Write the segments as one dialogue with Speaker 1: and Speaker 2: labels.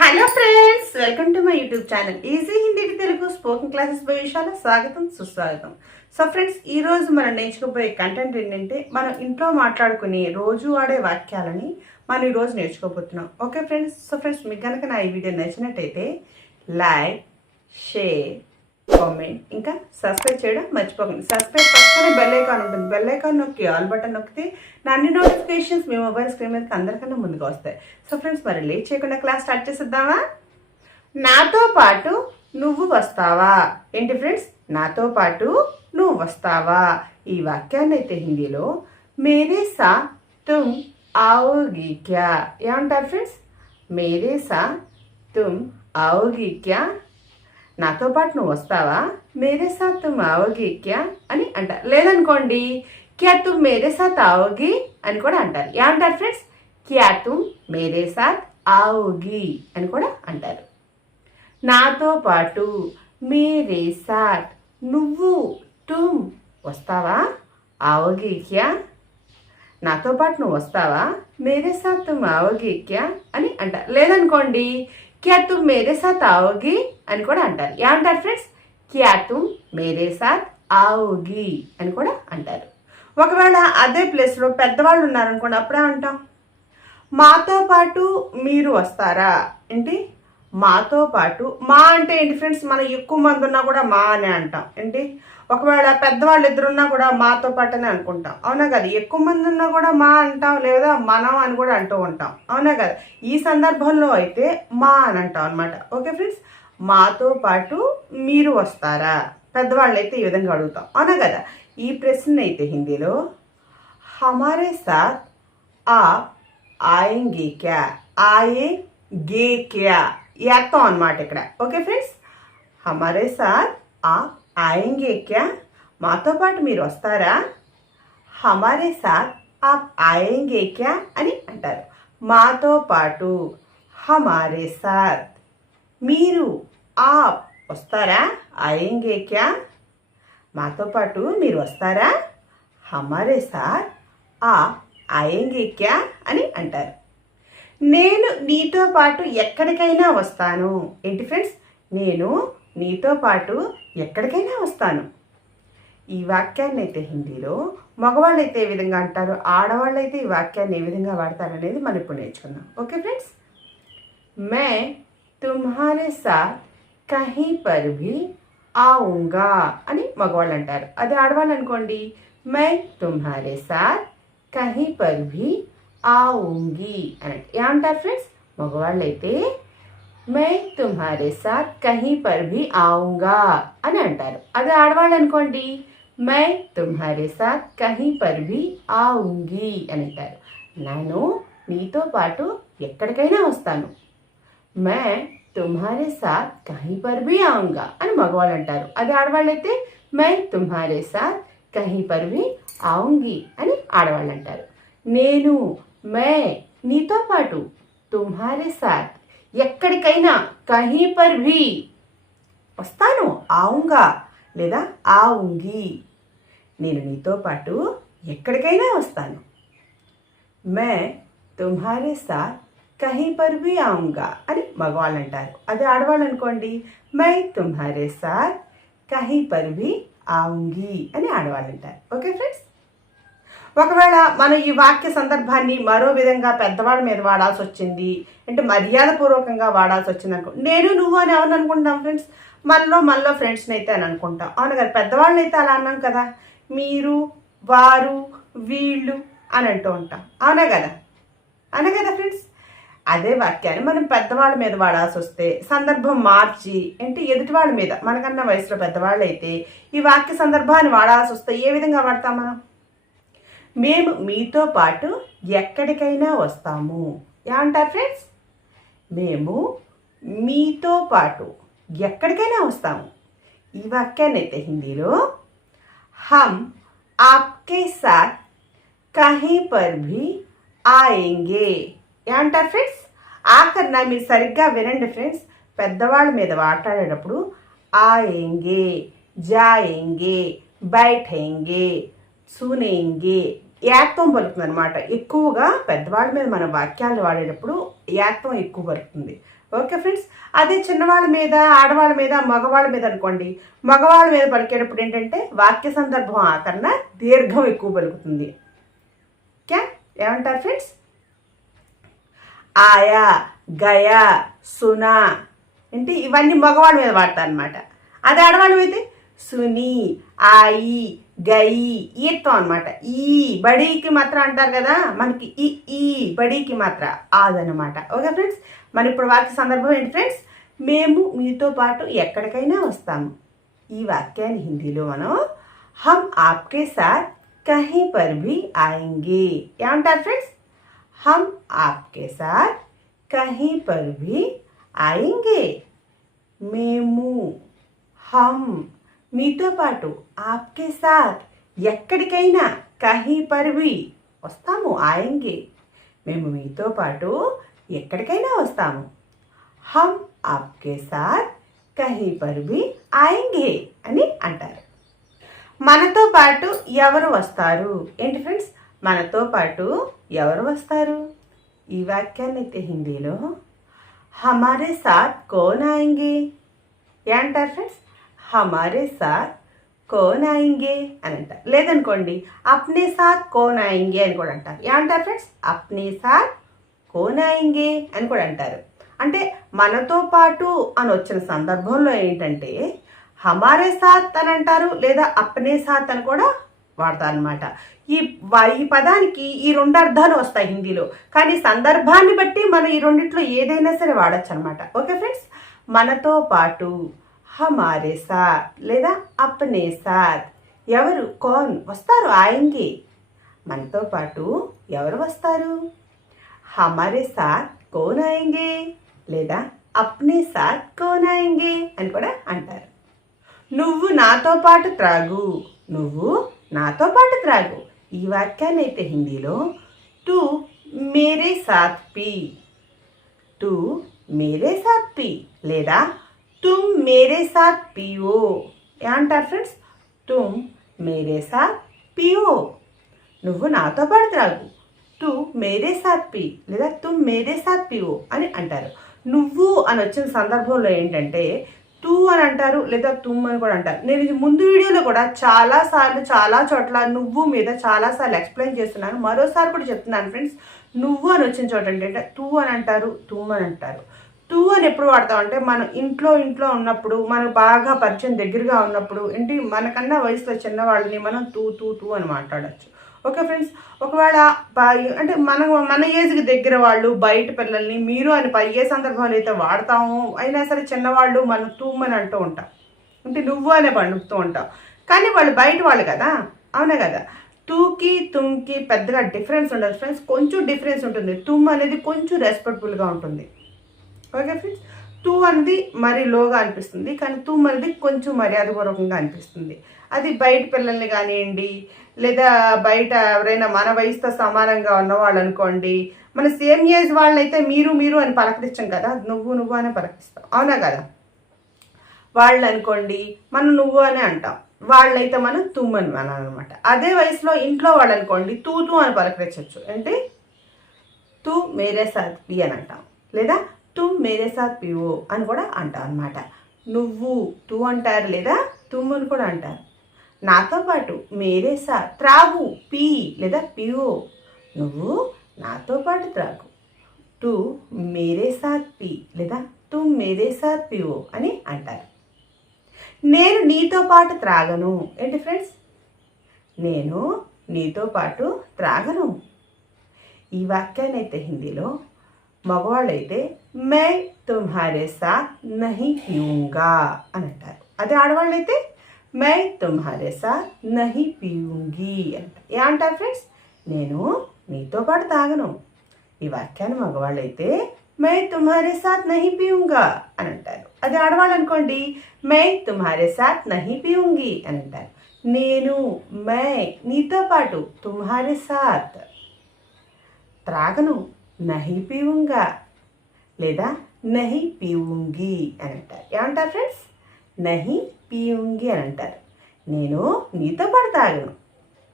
Speaker 1: Hello friends welcome to my YouTube channel. Easy Hindi Telugu spoken classes భవిష్యాల స్వాగతం సుస్వాగతం. So friends ఈరోజు మనం నేర్చుకోబోయే content ఏంటంటే మనం ఇంట్లో మాట్లాడుకునే రోజు వాడే వాక్యాలని మనం ఈరోజు నేర్చుకోబోతున్నాం. ఓకే ఫ్రెండ్స్ సో ఫ్రెండ్స్ మీకు కనుక నా ఈ వీడియో నచ్చినట్టయితే లైక్ షేర్ కామెంట్ ఇంకా సబ్స్క్రైబ్ చేయడం మర్చిపోకండి సబ్స్క్రైబ్ పక్కనే బెల్ ఐకాన్ ఉంటుంది బెల్ ఐకాన్ నొక్కి ఆల్ బటన్ నొక్కితే నా అన్ని నోటిఫికేషన్స్ మీ మొబైల్ స్క్రీన్ మీద అందరికన్నా ముందుగా వస్తాయి సో ఫ్రెండ్స్ మరి లేట్ చేయకుండా క్లాస్ స్టార్ట్ చేసేద్దామా నాతో పాటు నువ్వు వస్తావా ఏంటి ఫ్రెండ్స్ నాతో పాటు నువ్వు వస్తావా ఈ వాక్యాన్ని అయితే హిందీలో మేరే సా తుమ్ आओगी क्या ఏమంటారు ఫ్రెండ్స్ మేరే సా తుమ్ आओगी क्या నాతో పాటు నువ్వు వస్తావా? మేరే సాత్ తుమ్ ఆవోగి క్యా? అని అంటారు లేదనుకోండి. క్యా తుమ్ మేరే సాత్ ఆవోగి? అని కూడా అంటారు. ఏమంటారు ఫ్రెండ్స్? క్యా తుమ్ మేరే సాత్ ఆవోగి? అని కూడా అంటారు. నాతో పాటు మేరే సాత్ నువ్వు తుమ్ వస్తావా? ఆవోగి క్యా? నాతో పాటు నువ్వు వస్తావా? మేరే సాత్ తుమ్ ఆవోగి క్యా? అని అంటారు లేదనుకోండి. క్యా తుమ్ మేరే సాత్ ఆవోగి అని కూడా అంటారు. ఏమంటారు ఫ్రెండ్స్ క్యా తుమ్ మేరే సాత్ ఆవోగి అని కూడా అంటారు. ఒకవేళ అదే ప్లేస్లో పెద్దవాళ్ళు ఉన్నారనుకోండి అప్పుడే అంటాం మాతో పాటు మీరు వస్తారా? ఏంటి? మాతో పాటు మా అంటే ఏంటి ఫ్రెండ్స్ మనం ఎక్కువ మంది ఉన్నా కూడా మా అనే అంటాం. ఏంటి? ఒకవేళ పెద్దవాళ్ళు ఇద్దరున్నా కూడా మాతో పాటనే అనుకుంటాం. అవునా కదా? ఎక్కువ మంది ఉన్నా కూడా మా అంటాం లేదా మనం అని కూడా అంటూ ఉంటాం. అవునా కదా? ఈ సందర్భంలో అయితే మా అని అంటాం అనమాట ఓకే ఫ్రెండ్స్? మాతో పాటు మీరు వస్తారా? పెద్దవాళ్ళు అయితే ఈ విధంగా అడుగుతాం. అవునా కదా? ఈ ప్రశ్న అయితే హిందీలో హమారే సాత్ ఆ ఆయంగే క్యా? ఆయే గే క్యా? ఈ అనమాట ఇక్కడ. Okay friends? హమారే సాత్ ఆ ఆయంగే క్యా మాతో పాటు మీరు వస్తారా హమారే సాత్ ఆప్ ఆయంగే క్యా అని అంటారు మాతో పాటు హమారే సాత్ మీరు ఆప్ వస్తారా ఆయంగే క్యా మాతో పాటు మీరు వస్తారా హమారే సాత్ ఆ ఆయంగే క్యా అని అంటారు నేను నీతో పాటు ఎక్కడికైనా వస్తాను ఏంటి ఫ్రెండ్స్ నేను నీతో పాటు ఎక్కడికైనా వస్తాను. ఈ వాక్యాన్ని అయితే హిందీలో మగవాళ్ళు అయితే ఏ విధంగా అంటారు ఆడవాళ్ళు అయితే ఈ వాక్యాన్ని ఏ విధంగా వాడతారు అనేది మనం ఇప్పుడు నేర్చుకుందాం. Okay friends? మే తుమ్హారే సాత్ కహీ పర్భి ఆవుంగా అని మగవాళ్ళు అంటారు. అది ఆడవాళ్ళు అనుకోండి. మై తుమ్హారే సార్ కహీ పర్భి ఆ ఉంగి అని ఏమంటారు ఫ్రెండ్స్? మగవాళ్ళు అయితే మే తుమ్హారే సాత్ కహీ పర్ భీ ఆవుగా అని అంటారు అది ఆడవాళ్ళు అనుకోండి మే తుమ్హారే సాత్ కహీ పర్ భీ ఆవుంగి అని అంటారు నేను నీతో పాటు ఎక్కడికైనా వస్తాను మే తుమ్హారే సాత్ కహీ పర్ భీ ఆవుగా అని మగవాళ్ళు అంటారు అది ఆడవాళ్ళు అయితే మే తుమ్హారే సాత్ కహీ పర్ భీ ఆవుంగి అని ఆడవాళ్ళు అంటారు నేను మే నీతో పాటు తుమ్హారే సాత్ ఎక్కడికైనా కహీ పర్ భీ వస్తాను ఆవుంగా లేదా ఆవుంగి. నేను నీతో పాటు ఎక్కడికైనా వస్తాను. మే తుమ్హారే సార్ కహీ పర్ భీ ఆవుంగా అని మగవాళ్ళు అంటారు అదే ఆడవాళ్ళు అనుకోండి మై తుమ్హారే సార్ కహీ పర్ భీ ఆవుంగి అని ఆడవాళ్ళు అంటారు ఓకే ఫ్రెండ్స్? ఒకవేళ మనం ఈ వాక్య సందర్భాన్ని మరో విధంగా పెద్దవాళ్ళ మీద వాడాల్సి వచ్చింది అంటే మర్యాదపూర్వకంగా వాడాల్సి వచ్చింది అనుకో నేను నువ్వు అని ఎవరిని అనుకుంటాం ఫ్రెండ్స్ మనలో మనలో ఫ్రెండ్స్ని అయితే అని అనుకుంటాం. అవును కదా పెద్దవాళ్ళని అయితే అలా అన్నాం కదా. మీరు వారు వీళ్ళు అని అంటూ ఉంటాం. అవునా కదా? అవునా కదా ఫ్రెండ్స్ అదే వాక్యాన్ని మనం పెద్దవాళ్ళ మీద వాడాల్సి వస్తే సందర్భం మార్చి అంటే ఎదుటి వాళ్ళ మీద మనకన్నా వయసులో పెద్దవాళ్ళు అయితే ఈ వాక్య సందర్భాన్ని వాడాల్సి వస్తే ఏ విధంగా వాడతాం మనం? మేము మీతో పాటు ఎక్కడికైనా వస్తాము. ఏమంటారు ఫ్రెండ్స్? మేము మీతో పాటు ఎక్కడికైనా వస్తాము. ఈ వాక్యాన్నైతే హిందీలో హమ్ ఆప్కే సాత్ కహీ పర్ భీ ఆయేంగే. ఏమంటారు ఫ్రెండ్స్? ఆఖరిన మీరు సరిగ్గా వినండి ఫ్రెండ్స్. పెద్దవాళ్ళ మీద మాట్లాడేటప్పుడు ఆయేంగే జాయేంగే బైఠేంగే సునేంగే యాత్వం పలుకుతుంది అనమాట ఎక్కువగా పెద్దవాళ్ళ మీద మన వాక్యాలు వాడేటప్పుడు యాత్వం ఎక్కువ పలుకుతుంది. Okay friends? అదే చిన్నవాళ్ళ మీద ఆడవాళ్ళ మీద మగవాళ్ళ మీద అనుకోండి. మగవాళ్ళ మీద పలికేటప్పుడు ఏంటంటే వాక్య సందర్భం ఆకరణ దీర్ఘం ఎక్కువ పలుకుతుంది. క్యా ఏమంటారు ఫ్రెండ్స్? ఆయా గయా సునా ఏంటి? ఇవన్నీ మగవాళ్ళ మీద వాడతారు అనమాట అది ఆడవాళ్ళ అయితే సుని ఆయి గై ఈత్వం అనమాట ఈ బడీకి మాత్రం అంటారు కదా మనకి ఈ ఈ బడీకి మాత్ర ఆదనమాట ఓకే ఫ్రెండ్స్? మరి ఇప్పుడు వాక్య సందర్భం ఏంటి ఫ్రెండ్స్? మేము మీతో పాటు ఎక్కడికైనా వస్తాము ఈ వాక్యాన్ని హిందీలో మనం హమ్ ఆప్కే సార్ కహీ పర్ భీ ఆయంగే. ఏమంటారు ఫ్రెండ్స్? హమ్ ఆప్కే సార్ కహీ పర్ భీ ఆయంగే. మేము హమ్ మీతో పాటు ఆప్కే సాత్ ఎక్కడికైనా కహీ పర్వి వస్తాము ఆయంగే. మేము మీతో పాటు ఎక్కడికైనా వస్తాము. హమ్ ఆప్కే సాత్ కహీ పర్వి ఆయంగే అని అంటారు. మనతో పాటు ఎవరు వస్తారు? ఏంటి ఫ్రెండ్స్? మనతో పాటు ఎవరు వస్తారు? ఈ వాక్యాన్ని అయితే హిందీలో హమారే సాత్ కోన్ ఆయంగే ఏంటారు ఫ్రెండ్స్? హమారే సాత్ కోన్ ఆయంగే అని అంటారు లేదనుకోండి అప్నే సాత్ కోన్ ఆయంగే అని కూడా అంటారు. ఏమంటారు ఫ్రెండ్స్ అప్నే సాత్ కోన్ ఆయంగే అని కూడా అంటారు. అంటే మనతో పాటు అని వచ్చిన సందర్భంలో ఏంటంటే హమారే సాత్ అని అంటారు లేదా అప్నే సాత్ అని కూడా వాడతారు అనమాట ఈ ఈ పదానికి ఈ రెండు అర్థాలు వస్తాయి హిందీలో. కానీ సందర్భాన్ని బట్టి మనం ఈ రెండిట్లో ఏదైనా సరే వాడచ్చు అనమాట ఓకే ఫ్రెండ్స్ మనతో పాటు హమారే సాత్ లేదా అప్నే సాత్ ఎవరు? కోన్. వస్తారు ఆయంగి మనతో పాటు ఎవరు వస్తారు? హమారే సాత్ కోన్ ఆయంగే లేదా అప్నే సాత్ కోన్ ఆయంగే అని కూడా అంటారు. నువ్వు నాతో పాటు త్రాగు. నువ్వు నాతో పాటు త్రాగు. ఈ వాక్యాన్ని అయితే హిందీలో టు మేరే సాత్ పీ. టు మేరే సాత్ పీ లేదా తుమ్ మేరే సాత్ పియో ఏమంటారు ఫ్రెండ్స్ తుమ్ మేరే సాత్ పియో నువ్వు నాతో పాటు త్రాగు తు మేరే సాత్ పి లేదా తుమ్ మేరే సాత్ పియో అని అంటారు నువ్వు అని వచ్చిన సందర్భంలో ఏంటంటే తూ అని అంటారు లేదా తుమ్ అని కూడా అంటారు నేను ఇది ముందు వీడియోలో కూడా చాలా సార్లు చాలా చోట్ల నువ్వు మీద చాలాసార్లు ఎక్స్ప్లెయిన్ చేస్తున్నాను మరోసారి కూడా చెప్తున్నాను ఫ్రెండ్స్ నువ్వు అని వచ్చిన చోట ఏంటంటే తూ అని అంటారు తుమ్ అని అంటారు తూ అని ఎప్పుడు వాడతాం? అంటే మనం ఇంట్లో ఇంట్లో ఉన్నప్పుడు మనకు బాగా పరిచయం దగ్గరగా ఉన్నప్పుడు ఏంటి? మనకన్నా వయసులో చిన్నవాళ్ళని మనం తూ తూ తూ అని మాట్లాడచ్చు. ఓకే ఫ్రెండ్స్ ఒకవేళ అంటే మన మన ఏజ్కి దగ్గర వాళ్ళు బయట పిల్లల్ని మీరు అని పై ఏ సందర్భాలు అయితే వాడతాము అయినా సరే చిన్నవాళ్ళు మనం తూమని అంటూ ఉంటాం. అంటే నువ్వు అనే పండుతూ ఉంటాం. కానీ వాళ్ళు బయట వాళ్ళు కదా? అవునా కదా? తూకి తుమ్కి పెద్దగా డిఫరెన్స్ ఉండదు. ఫ్రెండ్స్ కొంచెం డిఫరెన్స్ ఉంటుంది. తుమ్ అనేది కొంచెం రెస్పెక్ట్ఫుల్గా ఉంటుంది. ఓకే ఫ్రెండ్స్ టూ అనేది మరి లోగా అనిపిస్తుంది. కానీ టూ అనేది కొంచెం మర్యాదపూర్వకంగా అనిపిస్తుంది. అది బయట పిల్లల్ని కానివ్వండి లేదా బయట ఎవరైనా మన వయసుతో సమానంగా ఉన్నవాళ్ళు అనుకోండి మన సేమ్ ఏజ్ వాళ్ళైతే మీరు మీరు అని పలకరించాం కదా. నువ్వు నువ్వు అనే పలకరిస్తాం. అవునా కదా? వాళ్ళు అనుకోండి మనం నువ్వు అనే అంటాం. వాళ్ళైతే మనం తుమ్మని మనం అనమాట అదే వయసులో ఇంట్లో వాళ్ళు అనుకోండి తూ తూ అని పలకరించవచ్చు అంటే తూ మేరే సాత్ అని అంటాం. లేదా తుమ్ మేరే సాత్ పివో అని కూడా అంటాం అనమాట నువ్వు తూ అంటారు లేదా? తుమ్ అని కూడా అంటారు. నాతో పాటు మేరే సాత్ త్రాగు పీ లేదా పివో. నువ్వు నాతో పాటు త్రాగు. తూ మేరే సాత్ పి లేదా తుమ్ మేరే సాత్ పివో అని అంటారు. నేను నీతో పాటు త్రాగను. ఏంటి ఫ్రెండ్స్? నేను నీతో పాటు త్రాగను. ఈ వాక్యాన్ని అయితే హిందీలో మగవాళ్ళైతే మై తుమ్హారే సాత్ నహి పీయుంగా అని అంటారు. అదే ఆడవాళ్ళైతే మే తుమ్హారే సాత్ నహి పీయుంగి అంటారు. ఏ అంటారు ఫ్రెండ్స్? నేను మీతో పాటు తాగను. ఈ వాక్యాన్ని మగవాళ్ళైతే మై తుమ్హారే సాత్ నహి పీయుంగా అని అంటారు. అదే ఆడవాళ్ళు అనుకోండి మై తుమ్హారే సాత్ నహి పీయుంగి అని అంటారు. నేను మై నీతో పాటు తుమ్హారే సాత్ త్రాగను నహి పీవుంగా లేదా నహి పీవుంగి అని అంటారు. ఏమంటారు ఫ్రెండ్స్ నహి పీవుంగి అని అంటారు. నేను నీతో పాటు తాగను.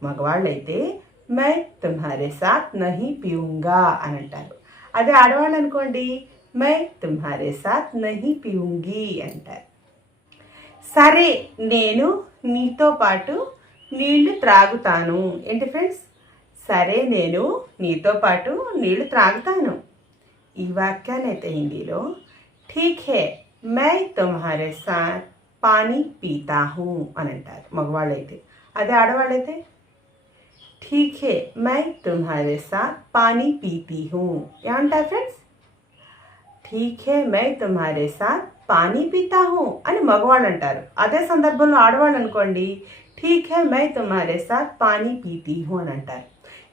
Speaker 1: మగవాళ్ళైతే మై తుమ్హారే సాత్ నహి పీవుంగా అని అంటారు. అదే ఆడవాళ్ళు అనుకోండి మై తుమ్హారే సాత్ నహి పీవుంగి అంటారు. సరే నేను నీతో పాటు నీళ్ళు త్రాగుతాను. ఏంటి ఫ్రెండ్స్ సరే నేను నీతో పాటు నీళ్ళు త్రాగుతాను. ఈ వాక్యాలైతే హిందీలో ఠీక్ హే మై తుమ్హారే సాత్ పానీ పీతాహు అని అంటారు మగవాళ్ళైతే. అదే ఆడవాళ్ళైతే ఠీక్ హే మై తుమ్హారే సాత్ పానీ పీతీ హూ ఏమంటారు ఫ్రెండ్స్? ఠీక్ హే మై తుమ్హారే సాత్ పానీ పీతా హూ అని మగవాళ్ళు అంటారు. అదే సందర్భంలో ఆడవాళ్ళు అనుకోండి ఠీక్ హే మై తుమ్హారే సాత్ పానీ పీతీ హూ అని అంటారు.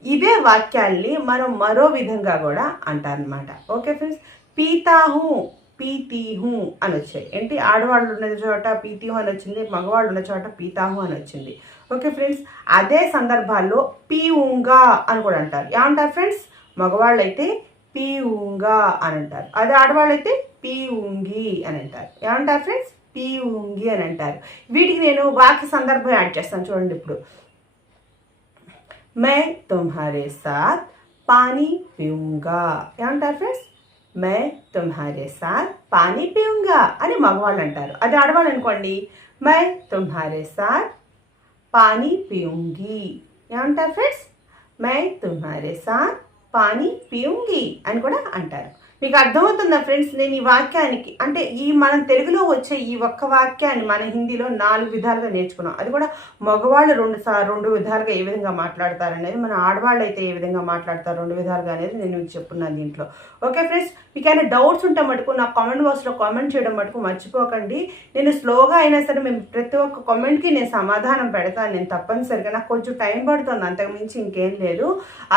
Speaker 1: ఇదే వాక్యాల్ని మనం మరో విధంగా కూడా అంటారనమాట ఓకే ఫ్రెండ్స్? పీతాహు పీతీహు అని వచ్చాయి ఏంటి? ఆడవాళ్ళు ఉన్న చోట పీతీహు అని వచ్చింది మగవాళ్ళు ఉన్న చోట పీతాహు అని వచ్చింది ఓకే ఫ్రెండ్స్? అదే సందర్భాల్లో పీవుంగా అని కూడా అంటారు. ఏమంటారు ఫ్రెండ్స్? మగవాళ్ళు అయితే పీవుంగా అని అంటారు. అదే ఆడవాళ్ళు అయితే పీవుంగి అని అంటారు. ఏమంటారు ఫ్రెండ్స్? పీవుంగి అని అంటారు. వీటికి నేను వాక్య సందర్భం యాడ్ చేస్తాను చూడండి ఇప్పుడు. मैं तुम्हारे साथ పానీ పీవుగా ఏమంటారు ఫ్రెండ్స్ మే తుమ్హారే సాత్ పానీ పీవుగా అని మగవాళ్ళు అంటారు। అది ఆడవాళ్ళు అనుకోండి. మే తుమ్హారే సాత్ పానీ పీవుంగి ఏమంటారు ఫ్రెండ్స్ మే తుమ్హారే సాత్ పానీ పీవుంగి అని కూడా అంటారు. మీకు అర్థమవుతుందా ఫ్రెండ్స్? నేను ఈ వాక్యానికి అంటే ఈ మనం తెలుగులో వచ్చే ఈ ఒక్క వాక్యాన్ని మన హిందీలో నాలుగు విధాలుగా నేర్చుకున్నాం. అది కూడా మగవాళ్ళు రెండు సా రెండు విధాలుగా ఏ విధంగా మాట్లాడతారు అనేది మన ఆడవాళ్ళు అయితే ఏ విధంగా మాట్లాడతారు రెండు విధాలుగా అనేది నేను మీకు చెప్పున్నాను దీంట్లో. Okay friends? మీకు ఏమైనా డౌట్స్ ఉంటే మటుకు నా కామెంట్ బాక్స్లో కామెంట్ చేయడం మటుకు మర్చిపోకండి. నేను స్లోగా అయినా సరే మేము ప్రతి ఒక్క కామెంట్కి నేను సమాధానం పెడతాను. నేను తప్పనిసరిగా నాకు కొంచెం టైం పడుతుంది అంతకుమించి ఇంకేం లేదు.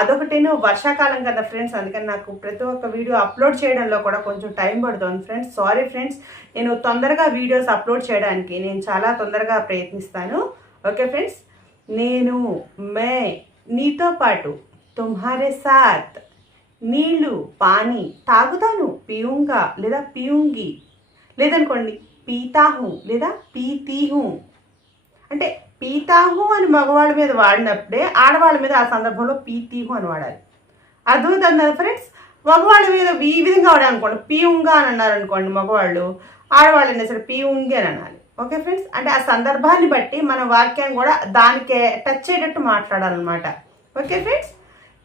Speaker 1: అదొకటేను వర్షాకాలం కదా ఫ్రెండ్స్ అందుకని నాకు ప్రతి ఒక్క వీడియో అప్లోడ్ చేయడంలో కూడా కొంచెం టైం పడుతుంది ఫ్రెండ్స్. Sorry friends. నేను తొందరగా వీడియోస్ అప్లోడ్ చేయడానికి నేను చాలా తొందరగా ప్రయత్నిస్తాను. Okay friends? నేను మే నీతో పాటు తుమ్హారే సాత్ నీళ్ళు పానీ తాగుతాను. పియుంగా లేదా పియుంగి లేదనుకోండి పీతాహు లేదా పీతీహు. అంటే పీతాహు అని మగవాళ్ళ మీద వాడినప్పుడే ఆడవాళ్ళ మీద ఆ సందర్భంలో పీతీహు అని వాడాలి. అర్థమవుతుంది ఫ్రెండ్స్? మగవాళ్ళ మీద ఈ విధంగా వాడాలి అనుకోండి పీయుంగా అని అన్నారు అనుకోండి మగవాళ్ళు ఆడవాళ్ళు అయినా సరే పీయుంగి అని అనాలి. ఓకే ఫ్రెండ్స్ అంటే ఆ సందర్భాన్ని బట్టి మన వాక్యాన్ని కూడా దానికే టచ్ అయ్యేటట్టు మాట్లాడాలన్నమాట. ఓకే ఫ్రెండ్స్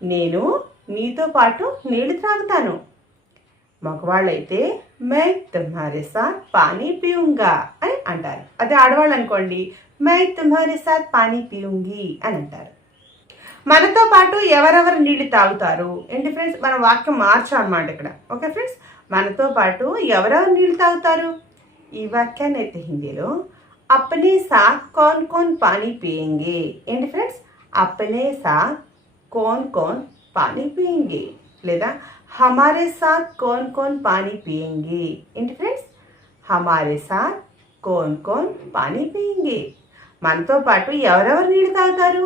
Speaker 1: నేను నీతో పాటు నీళ్ళు త్రాగుతాను. మగవాళ్ళైతే మై తుమ్హారే సాత్ పానీ పీయుంగా అని అంటారు. అదే ఆడవాళ్ళు అనుకోండి మై తుమ్హారే సాత్ పానీ పీయుంగి అని అంటారు. మనతో పాటు ఎవరెవరు నీళ్ళు తాగుతారు? ఏంటి ఫ్రెండ్స్ మన వాక్యం మార్చాం అనమాట ఇక్కడ. ఓకే ఫ్రెండ్స్ మనతో పాటు ఎవరెవరు నీళ్ళు తాగుతారు? ఈ వాక్యాన్ని అయితే హిందీలో అప్నే సా కోన్ కోన్ పానీ పియంగే. ఏంటి ఫ్రెండ్స్ అప్నే సా కోన్ కోన్ పానీ పియంగే. లేదా హమారే సా కోన్ కోన్ పానీ పియంగే. ఏంటి ఫ్రెండ్స్ హమారే సా కోన్ కోన్ పానీ పియంగే. మనతో పాటు ఎవరెవరు నీళ్ళు తాగుతారు?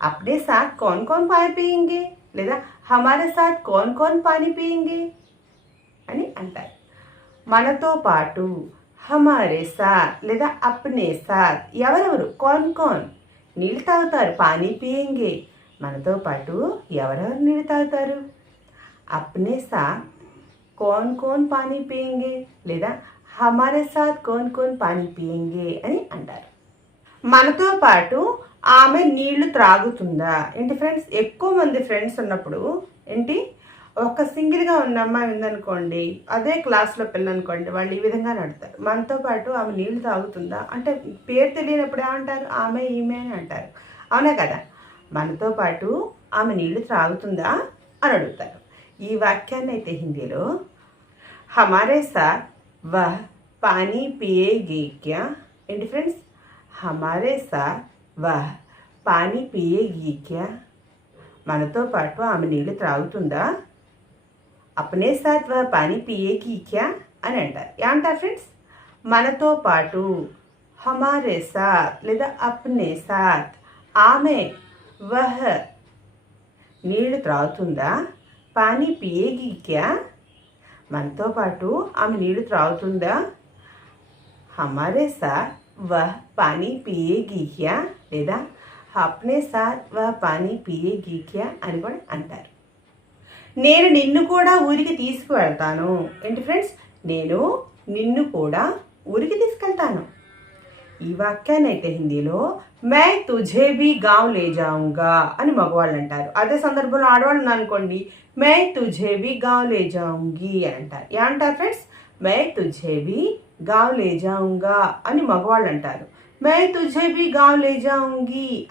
Speaker 1: अपने साथ कौन कौन पानी पियेंगे లేదా हमारे साथ कौन कौन पानी पियेंगे అని అంటారు మనతో పాటు హమారే సాత్ లేదా అప్నే సాత్ ఎవరెవరు కోన్ కోన్ నీళ్ళు తాగుతారు పానీ పియంగే మనతో పాటు ఎవరెవరు నీళ్ళు తాగుతారు అప్నే సాత్ కోన్ కోన్ పానీ పియంగే లేదా హమారే సాత్ కోన్ కోన్ పానీ పియంగే అని అంటారు మనతో పాటు ఆమె నీళ్ళు త్రాగుతుందా? ఏంటి ఫ్రెండ్స్? ఎక్కువ మంది ఫ్రెండ్స్ ఉన్నప్పుడు ఏంటి? ఒక సింగిల్గా ఉన్న అమ్మాయి ఉందనుకోండి అదే క్లాస్లో పిల్ల అనుకోండి వాళ్ళు ఈ విధంగా నడతారు. మనతో పాటు ఆమె నీళ్ళు తాగుతుందా అంటే పేరు తెలియనప్పుడు ఏమంటారు? ఆమె ఈమె అని అంటారు. అవునా కదా? మనతో పాటు ఆమె నీళ్ళు త్రాగుతుందా అని అడుగుతారు. ఈ వాక్యాన్ని అయితే హిందీలో హమారే సార్ వహ్ పానీ పియేగి క్యా? ఏంటి ఫ్రెండ్స్? హమారే సార్ వాహ్ పానీ పియేగి క్యా మనతో పాటు ఆమె నీళ్ళు త్రాగుతుందా అప్నే సాత్ వా పానీ పియేగి క్యా అని అంటారు ఏమంటారు ఫ్రెండ్స్ మనతో పాటు హమారే సాత్ లేదా అప్నే సాత్ ఆమె వహ్ నీళ్ళు త్రాగుతుందా పానీ పియేగి క్యా మనతో పాటు ఆమె నీళ్ళు త్రాగుతుందా హమారే సాత్ वह पानी पिएगी क्या లేదా హప్నే సాత్ వా పానీ పియేగి క్యా అని కూడా అంటారు. నేను నిన్ను కూడా ఊరికి తీసుకువెళ్తాను. ఏంటి ఫ్రెండ్స్? నేను నిన్ను కూడా ఊరికి తీసుకెళ్తాను. ఈ వాక్యాన్ని అయితే హిందీలో మే తుజే బి గావ్ లే జావుగా అని మగవాళ్ళు అంటారు. అదే సందర్భంలో ఆడవాళ్ళు అనుకోండి మే తుజే బి గావ్ లే జావుంగి అని అంటారు. ఏమంటారు ఫ్రెండ్స్? మే తుజే బి గావ్ లే అని మగవాళ్ళు అంటారు మే తుజే బి గావ్ లే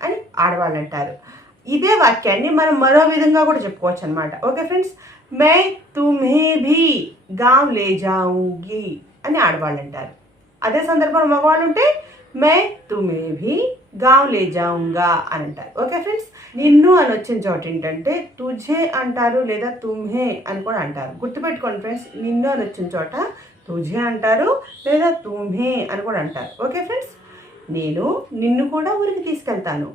Speaker 1: అని ఆడవాళ్ళు అంటారు ఇదే వాక్యాన్ని మనం మరో విధంగా కూడా చెప్పుకోవచ్చు అనమాట ఓకే ఫ్రెండ్స్? మే తుమే బి గావ్ లే అని ఆడవాళ్ళు అంటారు అదే సందర్భంలో మగవాళ్ళు ఉంటే మే తుమే బి గావ్ లే అని అంటారు ఓకే ఫ్రెండ్స్? నిన్ను అని వచ్చిన చోట ఏంటంటే తుజే అంటారు లేదా తుమ్హే అని కూడా అంటారు. గుర్తుపెట్టుకోండి ఫ్రెండ్స్ నిన్ను అని వచ్చిన చోట తుజే అంటారు లేదా తుమ్హే అని కూడా అంటారు. Okay friends? నేను నిన్ను కూడా ఊరికి తీసుకెళ్తాను.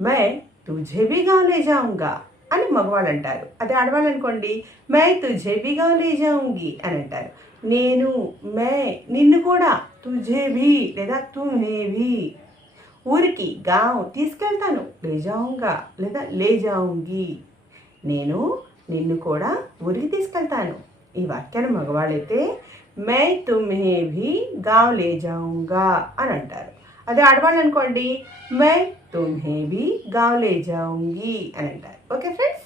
Speaker 1: మై తుజే బి గావ్ లే జావుంగా అని మగవాళ్ళు అంటారు. అదే ఆడవాళ్ళు అనుకోండి. మై తుజే బి గావ్ లే జావుంగి అని అంటారు. నేను మే నిన్ను కూడా తుజేవి లేదా తునేవి ఊరికి గావ్ తీసుకెళ్తాను. లేజావుంగా లేదా లేజావుంగి నేను నిన్ను కూడా ఊరికి తీసుకెళ్తాను. ఈ వాక్యాన్ని మగవాళ్ళైతే మై తుమ్హే భీ గావ్ లే జాగా అని అంటారు. అదే ఆడవాళ్ళు అనుకోండి మై తుమ్హే భీ గావ్ లే జాగి అని అంటారు. ఓకే ఫ్రెండ్స్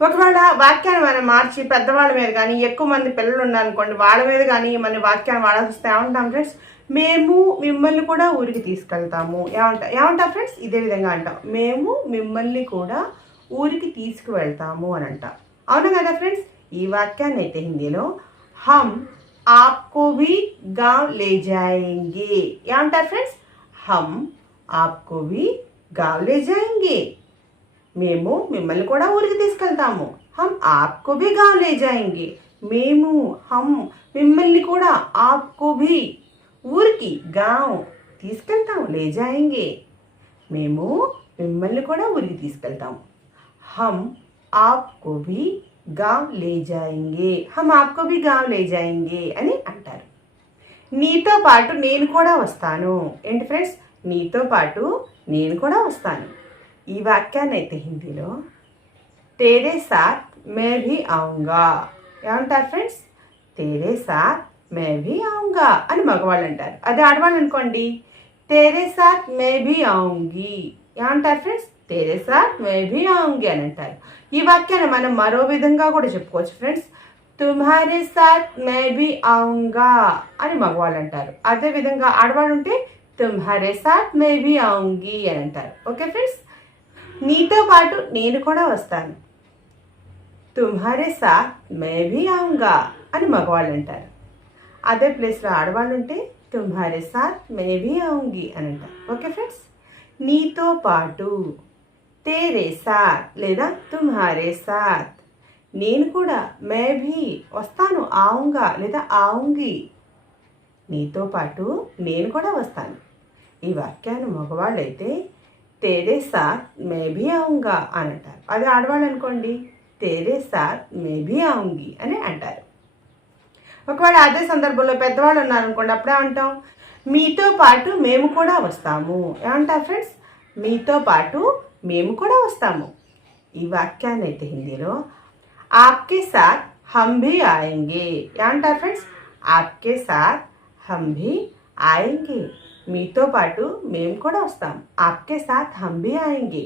Speaker 1: ఒకవేళ వాక్యాన్ని మనం మార్చి పెద్దవాళ్ళ మీద కానీ ఎక్కువ మంది పిల్లలు ఉన్నారనుకోండి వాళ్ళ మీద కానీ మన వాక్యాన్ని వాడాల్సి వస్తే ఏమంటాం ఫ్రెండ్స్ మేము మిమ్మల్ని కూడా ఊరికి తీసుకెళ్తాము. ఏమంటా ఏమంటా ఫ్రెండ్స్ ఇదే విధంగా అంటాం. మేము మిమ్మల్ని కూడా ఊరికి తీసుకువెళ్తాము అని అంటాం. అవును కదా ఫ్రెండ్స్ ఈ వాక్యాన్ని అయితే హిందీలో హమ్ ఆప్కో భీ గావ్ లే జాయేంగే ఏమంటారు ఫ్రెండ్స్ హమ్ ఆప్కో భీ గావ్ లే జాయేంగే మేము మిమ్మల్ని కూడా ఊరికి తీసుకెళ్తాము హమ్ ఆప్కో భీ గావ్ లే జాయేంగే మేము హమ్ మిమ్మల్ని కూడా ఆప్కో భీ ఊరికి గావ్ తీసుకెళ్తాం లే జాయేంగే మేము మిమ్మల్ని కూడా ఊరికి తీసుకెళ్తాము హమ్ ఆప్కో భీ గావ్ లే జాయింగే హమ్ ఆప్కో బి గావ్ లే అని అంటారు. నీతో పాటు నేను కూడా వస్తాను. ఏంటి ఫ్రెండ్స్? నీతో పాటు నేను కూడా వస్తాను. ఈ వాక్యాన్ని అయితే హిందీలో తేరే సాత్ మే భీ ఆవుంగా ఏమంటారు ఫ్రెండ్స్? తేరే సాత్ మే భీ ఆవుంగా అని మగవాళ్ళు అంటారు. అదే ఆడవాళ్ళు అనుకోండి. తేరే సాత్ మే భీ ఆవుంగి ఏమంటారు ఫ్రెండ్స్? తెరేసా మేబీ ఆంగి అని అంటారు ఈ వాక్యాన్ని మనం మరో విధంగా కూడా చెప్పుకోవచ్చు ఫ్రెండ్స్ తుమ్హారే సాత్ మేబీ ఆంగా అని మగవాళ్ళు అంటారు. అదేవిధంగా ఆడవాళ్ళు ఉంటే తుమ్హారే సాత్ మేబీ ఆంగి అని అంటారు. ఓకే ఫ్రెండ్స్ నీతో పాటు నేను కూడా వస్తాను. తుమ్హారే సాత్ మేబీ ఆంగా అని మగవాళ్ళు అంటారు. అదే ప్లేస్లో ఆడవాళ్ళు ఉంటే తుమ్హారే సాత్ మేబీ ఆంగి అని అంటారు. ఓకే ఫ్రెండ్స్ నీతో పాటు తేరే సార్ లేదా తుమ్హారే సాత్ నేను కూడా మే భీ వస్తాను ఆవుంగా లేదా ఆవుంగి। నీతో పాటు నేను కూడా వస్తాను। ఈ వాక్యాన్ని మగవాళ్ళైతే తేరే సార్ మే భీ ఆవుంగా అని అంటారు. అది ఆడవాళ్ళు అనుకోండి తేరే సార్ మే భీ ఆవుంగి అని అంటారు. ఒకవేళ అదే సందర్భంలో పెద్దవాళ్ళు ఉన్నారనుకోండి అప్పుడే అంటాం మీతో పాటు మేము కూడా వస్తాము. ఏమంటారు ఫ్రెండ్స్? మీతో పాటు మేము కూడా వస్తాము. ఈ వాక్యాన్ని అయితే హిందీలో ఆప్కే సాత్ హమ్ భీ ఆయంగే ఏమంటారు ఫ్రెండ్స్? ఆప్కే సాత్ హమ్ భీ ఆయంగే మీతో పాటు మేము కూడా వస్తాం. ఆప్కే సాత్ హమ్ భీ ఆయంగే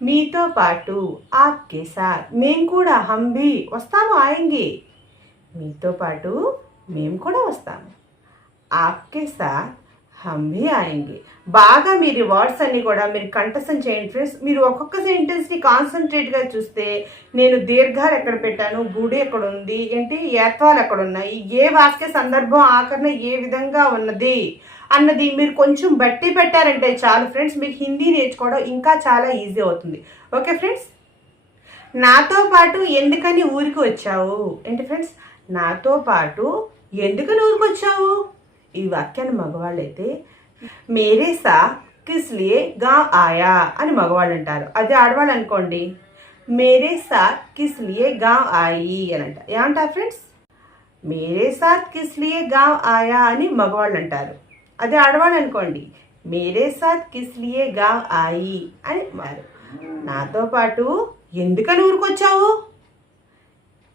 Speaker 1: మీతో పాటు ఆప్కే సాత్ మేము కూడా హమ్ భీ వస్తాము ఆయంగే మీతో పాటు మేము కూడా వస్తాము. ఆప్కే సాత్ హమ్ భీ బాగా మీరు వర్డ్స్ అన్ని కూడా మీరు కంఠస్థం చేయండి ఫ్రెండ్స్. మీరు ఒక్కొక్క సెంటెన్స్ని కాన్సన్ట్రేట్గా చూస్తే నేను దీర్ఘాలు ఎక్కడ పెట్టాను గుడి ఎక్కడ ఉంది ఏంటి ఏత్వాలు ఎక్కడ ఉన్నాయి ఏ వాక్య సందర్భం ఆకరణ ఏ విధంగా ఉన్నది అన్నది మీరు కొంచెం బట్టి పెట్టారంటే చాలు ఫ్రెండ్స్. మీకు హిందీ నేర్చుకోవడం ఇంకా చాలా ఈజీ అవుతుంది. Okay friends? నాతో పాటు ఎందుకని ఊరికి వచ్చావు? ఏంటి ఫ్రెండ్స్? నాతో పాటు ఎందుకని ఊరికి వచ్చావు? ఈ వాక్యాన్ని మగవాళ్ళైతే మేరే సా కిస్గా ఆయా అని మగవాళ్ళు అంటారు అదే ఆడవాళ్ళు అనుకోండి మేరే సాత్ కిస్ లియే గావ్ ఆయి అని అంట. ఏమంటారు ఫ్రెండ్స్? మేరే సాత్ కిస్ లియే గావ్ ఆయా అని మగవాళ్ళు అంటారు అదే ఆడవాళ్ళు అనుకోండి మేరే సాత్ కిస్ లియే గావ్ ఆయి అని మారు నాతో పాటు ఎందుకని ఊరుకొచ్చావు?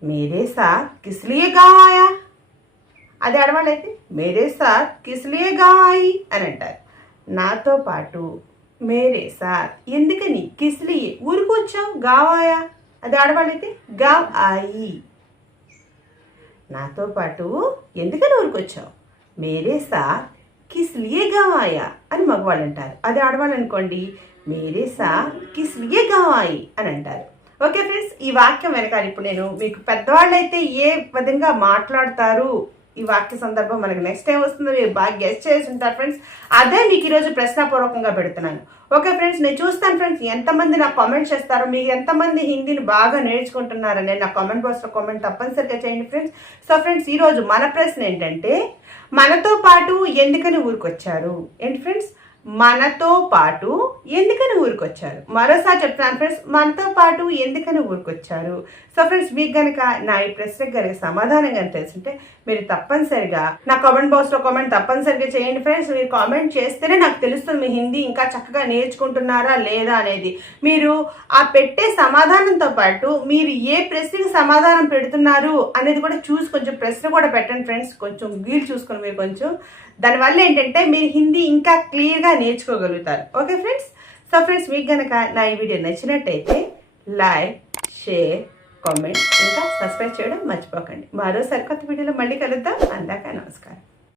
Speaker 1: మేరే సాత్ కిస్ లియే గావ్ ఆయా అది ఆడవాళ్ళైతే మేరే సార్ కిస్లే లియే అని అంటారు. నాతో పాటు మేరే సార్ ఎందుకని కిస్లియే ఊరుకొచ్చావు గావాయా? అది ఆడవాళ్ళైతే గావ్ ఆయి నాతో పాటు ఎందుకని ఊరికొచ్చావు మేరే సార్ కిస్లియే గావాయా? అని మగవాళ్ళు అంటారు. అది ఆడవాళ్ళు అనుకోండి మేరే సార్ కిస్లియే గావాయి అని అంటారు. ఓకే ఫ్రెండ్స్ ఈ వాక్యం వెనకాల ఇప్పుడు నేను మీకు పెద్దవాళ్ళు అయితే ఏ విధంగా మాట్లాడతారు ఈ వాక్య సందర్భం మనకి నెక్స్ట్ టైం వస్తుందో మీరు బాగా గెస్ట్ చేసి ఉంటారు ఫ్రెండ్స్ అదే మీకు ఈరోజు ప్రశ్నపూర్వకంగా పెడుతున్నాను. ఓకే ఫ్రెండ్స్ నేను చూస్తాను ఫ్రెండ్స్ ఎంతమంది నాకు కామెంట్ చేస్తారో మీకు ఎంతమంది హిందీని బాగా నేర్చుకుంటున్నారని నా కామెంట్ బాక్స్లో కామెంట్ తప్పనిసరిగా చేయండి ఫ్రెండ్స్ సో ఫ్రెండ్స్ ఈరోజు మన ప్రశ్న ఏంటంటే మనతో పాటు ఎందుకని ఊరికొచ్చారు? ఏంటి ఫ్రెండ్స్ మనతో పాటు ఎందుకని ఊరికొచ్చారు. మరోసారి చెప్తాను ఫ్రెండ్స్ మనతో పాటు ఎందుకని ఊరికొచ్చారు? సో ఫ్రెండ్స్ మీకు కనుక నా ఈ ప్రశ్నకు కనుక సమాధానం కనుక తెలుసుంటే మీరు తప్పనిసరిగా నా కామెంట్ బాక్స్లో కామెంట్ తప్పనిసరిగా చేయండి ఫ్రెండ్స్ మీరు కామెంట్ చేస్తేనే నాకు తెలుస్తుంది మీ హిందీ ఇంకా చక్కగా నేర్చుకుంటున్నారా లేదా అనేది. మీరు ఆ పెట్టే సమాధానంతో పాటు మీరు ఏ ప్రశ్నకు సమాధానం పెడుతున్నారు అనేది కూడా చూసి కొంచెం ప్రశ్న కూడా పెట్టండి ఫ్రెండ్స్ కొంచెం వీలు చూసుకొని మీరు కొంచెం. దానివల్ల ఏంటంటే మీరు హిందీ ఇంకా క్లియర్గా నేర్చుకోగలుగుతారు. ఓకే ఫ్రెండ్స్ సో ఫ్రెండ్స్ మీకు కనుక నా ఈ వీడియో నచ్చినట్టయితే లైక్ షేర్ కామెంట్ ఇంకా సబ్స్క్రైబ్ చేయడం మర్చిపోకండి. మరో కొత్త వీడియోలో మళ్ళీ కలుద్దాం. అందాక నమస్కారం.